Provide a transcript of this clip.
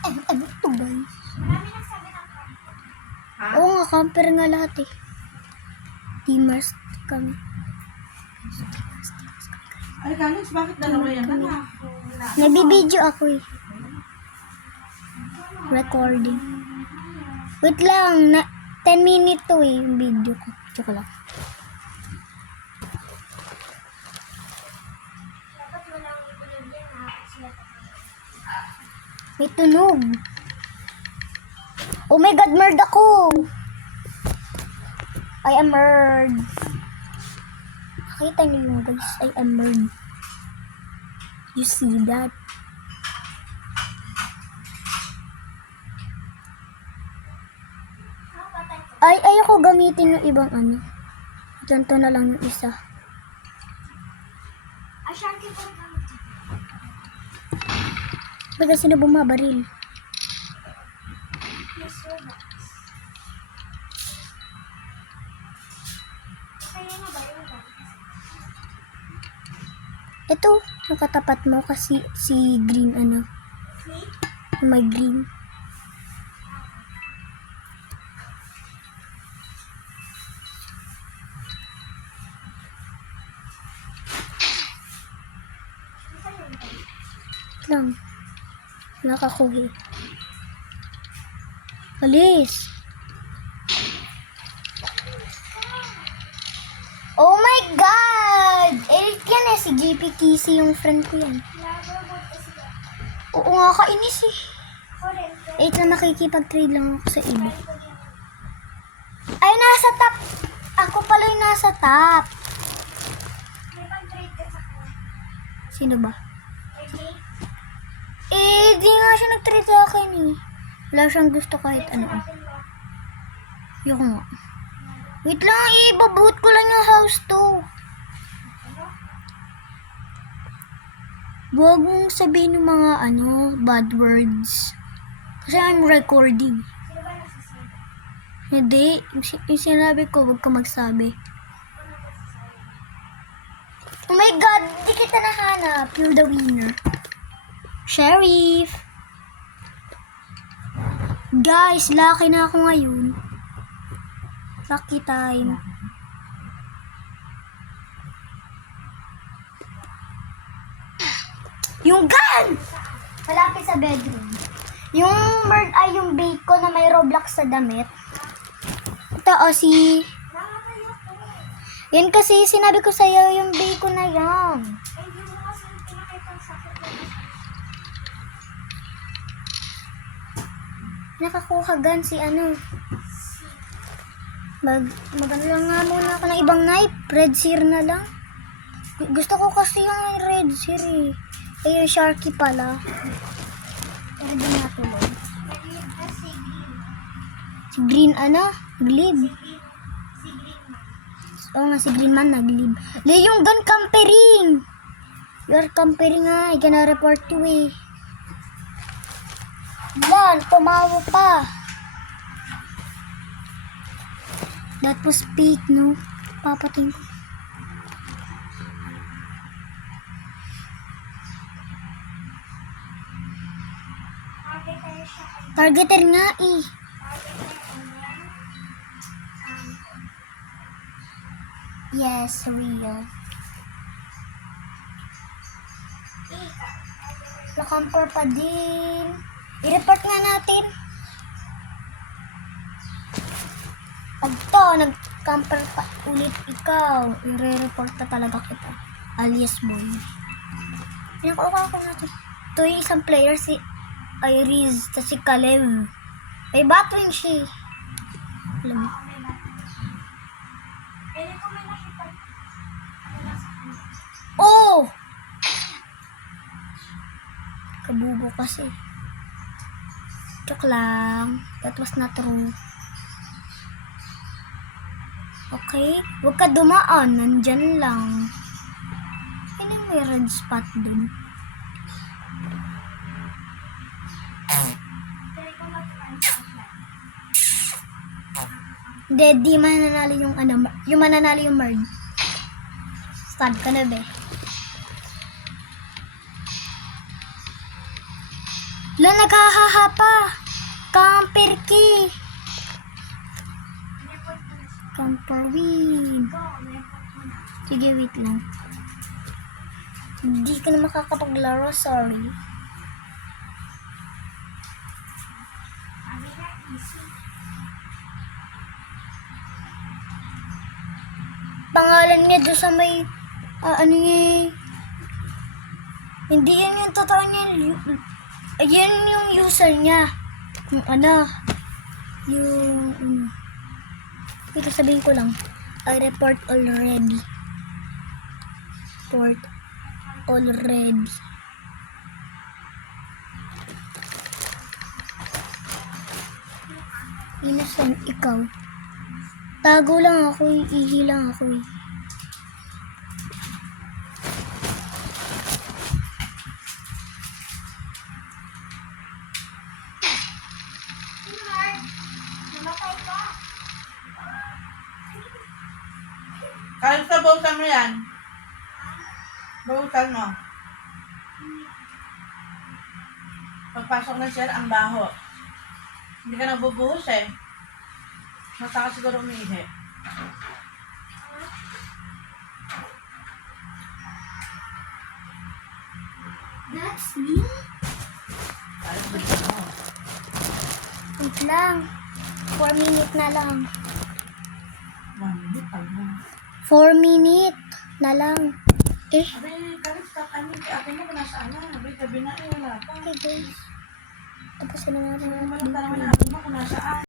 Ano, ano to guys? Marami nagsabi ng prank. Ha? Oo nga, camper nga lahat eh. Teamers kami. Ay, Kalix, bakit dalawa yan? Ano? Nagbibideo ako eh. Recording. Wait lang, na 10 minutes to eh, yung video ko. Tsaka lang. Dapat walang ibulig yan ha. Sila May tunog. Oh my god, merd ako! I am merd. Nakita niyo yung guys, I am merd. You see that? Ay, ayoko gamitin yung ibang ano. Ganito na lang yung isa. Ashanti ko. Baga sino bumabaril? Ito, yung katapat mo kasi si green ano. May green. Wait lang. Nakakuhi. Alis! Oh my God! Eric yan eh, si JP yung friend ko yan. Oo nga, kainis eh. Eh, ito nakikipag-trade lang ako sa iba. Ay, nasa top! Ako pala yung nasa top. Sino ba? Okay? Eh, di nga siya nag-trade sa akin eh. Wala siyang gusto kahit ano. Yung nga. Wait lang, ibaboot ko lang yung house to. Huwag mong sabihin ng mga ano, bad words. Kasi I'm recording. Hindi, yung, si- yung sinabi ko, huwag ka magsabi. Oh my God, di kita nahanap. You're the winner. Sheriff! Guys, lucky na ako ngayon. Lucky time. Yung gun! Malapit sa bedroom. Yung bird ay yung bake ko na may Roblox sa damit. Ito o si... Nakakayo ko. Yan kasi sinabi ko sa'yo yung bake ko na yan. Eh, hindi mo kasi pinakita sa akin. Nakakuha gan si ano. Mag, magano lang nga muna ako ng ibang knife. Red sear na lang. Gu- Gusto ko kasi yung red sear eh. Eh, yung sharky pala. Natuloy? Nag-lead ka si Green. Ano? Glib. Oo nga, si green man naglib. Le, yung gun campering. You're campering nga. I gonna report you eh. Yan, tumawa pa. That was fake, no? Papating ko. Targeter nga eh. Yes, real. Nakamper pa din. I-report nga natin. Pag to, nag-camper pa ulit ikaw, i-report na talaga kita. Alias boy. Pinakuha ko natin. Ito yung isang player, si Iris, tapos si Kalev. May siya. eh. Alam mo. Ako may natin. Joke lang. That was not true. Okay? Huwag ka dumaan. Nandyan lang. Ano yung may red spot dun? Hindi, di mananalo yung ano, yung mananalo yung merge. Stab ka na, be. La, naghahaha pa. Camper siya. Camper win. Sige, wait lang. Hindi ka na makakapaglaro, sorry. Pangalan niya doon sa may, ah, ano niya eh. Hindi yan yung totoo niya. Yu- Yan yung user niya. Yung ano, yung, um, ito sabihin ko lang. I report already. Report already. Innocent ikaw. Tago lang ako, ihi lang ako. eh. Bautan mo yan. Bautan mo. Pagpasok ng sir, ang baho. Hindi ka nagbubuhos eh. Mata ka siguro umihi. That's me? Gusto mo. Wait lang. 4 minute na lang. One minute pa lang. 4 minute na lang. Eh, eh, okay guys. Tapos na natin.